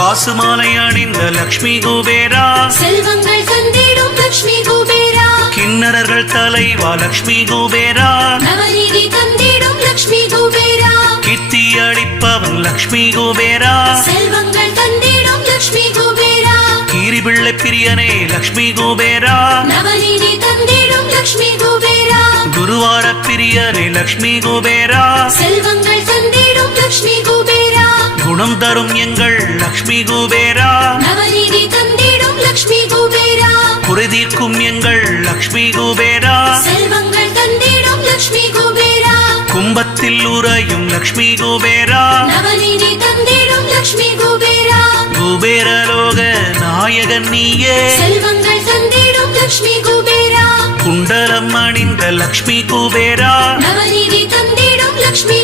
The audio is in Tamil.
காசு மாலை அணிந்த லக்ஷ்மி குபேரா செல்வங்கள் தந்திடும் லக்ஷ்மி குபேரா கிண்ணறர்கள் தலைவா லக்ஷ்மி குபேரா நவநிதி தந்திடும் லக்ஷ்மி குபேரா கித்தி அடிப்பவன் லக்ஷ்மி குபேரா செல்வங்கள் தந்திடும் லக்ஷ்மி குபேரா கீரிபிள்ளை பிரியனே லக்ஷ்மி குபேரா நவநிதி தந்திடும் லக்ஷ்மி குபேரா குருவார பிரியனே லக்ஷ்மி குபேரா செல்வங்கள் தந்திடும் லக்ஷ்மி குபேரா குணம் தரும் எங்கள் லக்ஷ்மி குபேரா நவநிதி தந்திடும் லக்ஷ்மி குபேரா குறைதீர்க்கும் எங்கள் லக்ஷ்மி குபேரா செல்வங்கள் தந்திடும் லக்ஷ்மி குபேரா கும்பத்தில் உறையும் லக்ஷ்மி குபேரா நவநிதி தந்திடும் லக்ஷ்மி குபேரா குபேரலோக நாயகன் நீயே செல்வங்கள் தந்திடும் லக்ஷ்மி குபேரா குண்டலம் அணிந்த லக்ஷ்மி குபேரா நவநிதி தந்திடும் லக்ஷ்மி